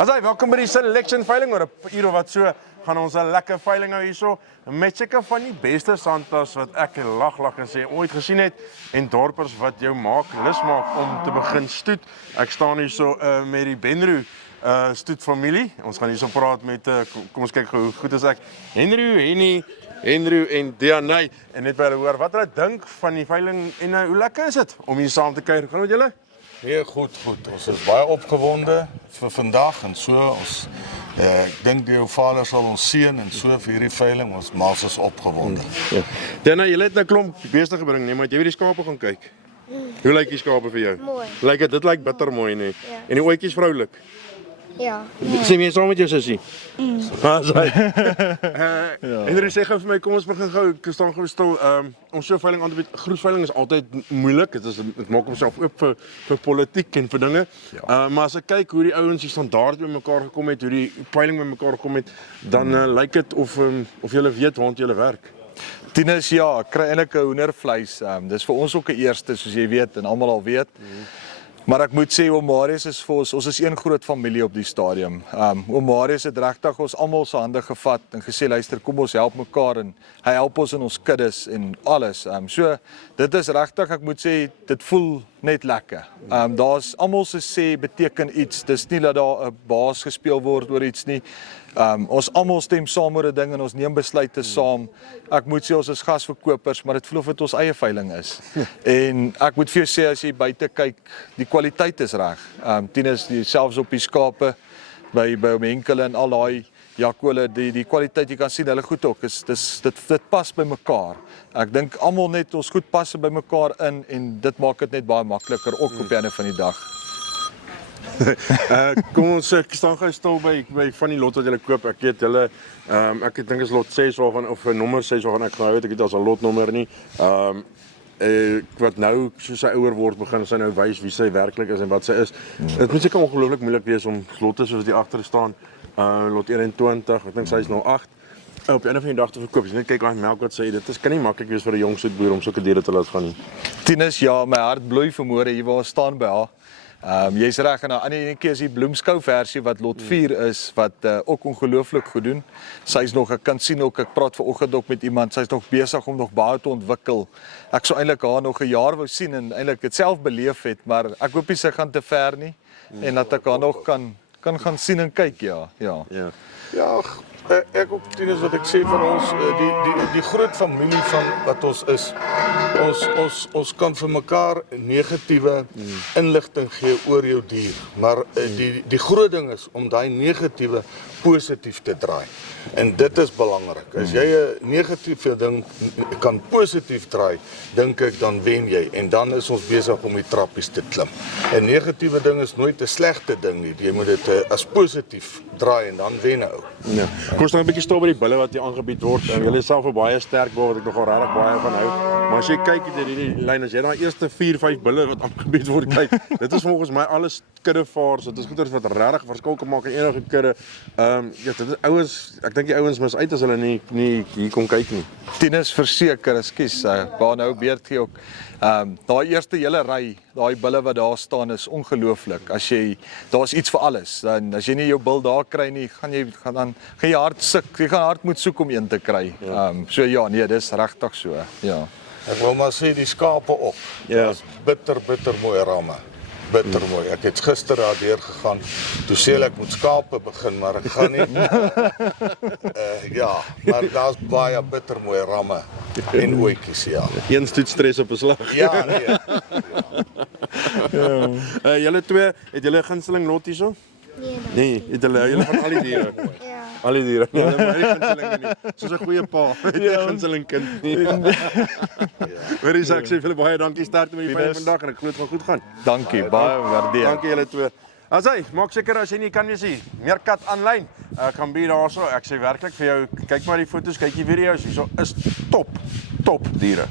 Asai, welkom by die Selection veiling, oor 'n uur of wat so gaan ons 'n lekker veiling hou hierso met seker van die beste Santas wat ek lag en sê ooit gesien het en dorpers wat jou lus maak om te begin stoet. Ek staan hierso met die Benru stoet familie. Ons gaan hierso praat met kom ons kyk hoe goed is ek. Henry en Dianay en net by hulle hoor wat hulle dink van die veiling en hoe lekker is dit om hier saam te kuier. Gaan met julle? Nee, goed. Ons is baie opgewonde vir vandag en so ons ek dink die Vader sal ons seën en so vir hierdie veiling ons maas is opgewonde. Ja. Dianay, jy het 'n klomp beeste gebring, nee, maar jy het die skape gaan kyk. Hoe lyk die skape vir jou? Mooi. Dit lyk bitter mooi, nee. Ja. En die oetjies vroulik. Ja. Sien jy saam met jou sussie? Henry sê gou vir my, kom ons begin gou, ek staan gou stil. Ons so veiling aan te bied. Groepsveiling is altyd moeilik. Dit maak homself oop vir politiek en vir dinge. Ja. Maar as ek kyk hoe die ouens die standaard bymekaar gekom het, hoe die veiling bymekaar gekom het, dan lyk dit of julle weet waar julle werk. Tinus, ja, ek kry eintlik 'n hoendervleis. Dis vir ons ook 'n eerste, soos jy weet en almal al weet. Maar ek moet sê, oom Marius is vir ons is een groot familie op die stadium. Oom Marius het regtig ons almal se hande gevat en gesê, luister, kom ons help mekaar en hy help ons in ons kuddes en alles. So dit is regtig, ek moet sê, dit voel net lekker. Daar's almal se sê beteken iets. Dis nie dat daar 'n baas gespeel word oor iets nie. Ons almal stem saam oor 'n ding en ons neem besluite saam. Ek moet sê ons is gasverkopers, maar dit voel of dit ons eie veiling is. En ek moet vir jou sê as jy buite kyk, die kwaliteit is reg. Tinus, selfs op die skape by Menkele en al daai jakole, die kwaliteit jy kan sien, hulle goed ook dit pas by mekaar. Ek dink almal net ons goed pas by mekaar in en dit maak dit net baie makliker ook op die einde van die dag. Kom ons staan gou stil by van die lot wat julle koop. Ek weet julle ek dink is lot 6 waarvan of nommer 6 waarvan ek gehou het. Ek weet as 'n lotnommer nie. Wat nou soos hy ouer word begin sy nou wys wie sy werklik is en wat sy is. Dit moet seker ongelooflik moeilik wees om lotte soos die agter staan. Lot 21, ek dink sy is nou 8. Op die einde van die dag te verkoop. Jy net kyk hoe melk wat sy dit kan nie maklik wees vir 'n jong soetboer om sulke diere te laat gaan nie. Tinus, ja, my hart bloei vanmôre hier waar ons staan by haar. Jy's reg en aan die ene keer is die bloemskou versie wat lot 4 is wat ook ongelooflik goed doen. Sy's nog, ek kan sien ook, ek praat vanoggend ook met iemand, sy's nog besig om nog baie te ontwikkel. Ek sou eintlik haar nog 'n jaar wou sien en eintlik dit self beleef het, maar ek hoop nie sy gaan te ver nie en dat ek haar nog kan gaan sien en kyk, ja. Ja, ek ook Tinus wat ek sê van ons die groot familie van wat ons is. Ons kan vir mekaar negatiewe inligting gee oor jou dier, maar die groot ding is om daai negatiewe positief te draai. En dit is belangrik. As jy 'n negatiewe ding kan positief draai, dink ek dan wen jy en dan is ons besig om die trappies te klim. 'n Negatiewe ding is nooit 'n slegte ding nie. Jy moet dit as positief draai en dan wen ou. Ja. Kom ons nou 'n bietjie stil by die bulle wat hier aangebied word. Julle is self 'n baie sterk bul wat ek nogal regtig baie van hou. Maar as jy kyk in hierdie lyn, as jy daai eerste 4-5 bulle wat aangebied word kyk, dit is volgens my alles kuddevaars. Dit is goeders wat regtig verskil kan maak in enige kudde. Ja, dit is ouens, ek dink die ouens mis uit as hulle nie hier kom kyk nie. Tinus verseker, ekskuus, waar nou beurt ook. Daai eerste hele ry, daai bulle wat daar staan is ongelooflik. Daar's iets vir alles. Dan as jy nie jou bil daar kry nie, gaan jy hard suk. Jy gaan hard moet soek om een te kry. So ja, nee, dis regtig so. Ja. Ek wil maar sê die skape op. Ja. Dis bitter mooi ramme. Bitter mooi. Ek het gister daar deur gegaan. Toe sê hulle ek moet skape begin, maar ek gaan nie. Ja, maar daar's baie bitter mooi ramme en oetjies, ja. Een stoet stres op 'n slag. Ja, nee. Julle twee, het julle 'n gunsteling lot hierso? Nee, het julle van al die diere. Ja. Al die diere. Nee, maar nie gunstelinge nie. Soos 'n goeie pa. Het jy 'n gunsteling kind nie? Hoorie ek sê vir julle baie dankie sterkte met die veiling vandag en ek glo dit gaan goed gaan. Dankie, baie waardeer. Dankie julle twee. Asai, maak seker as jy nie kan wees hier. Meerkat aanlyn. Kan be daarso. Ek sê werklik vir jou, kyk maar die foto's, kyk die video's. Hierso is top diere.